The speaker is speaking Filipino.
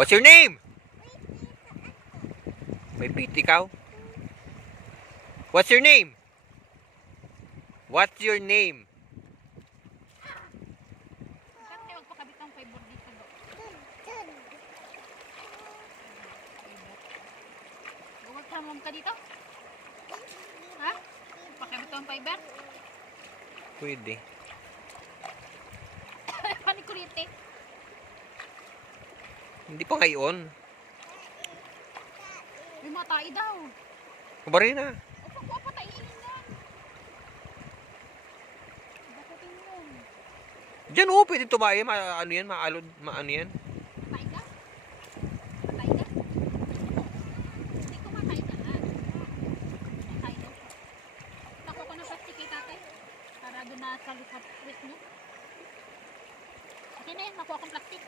What's your name? May PT ikaw? What's your name? What's your name? Bakit kayo magpakabit ng fiber dito? Huwag kamam ka dito? Ha? Pakabit ng fiber? Pwede. Panikurite. Hindi pa ngayon. May matay daw. Kabari na. Opo, patayin yan. Bakutin yun. Diyan oh, pwede tumae. Ano yan? Maalod. Ano yan? Patay ka? Patay ka? Hindi ko matay ka na. Patay daw. Nakuha ko ng plastic kay tatay. Para doon na sa lupat mo. Okay na yan, nakuha kong plastic.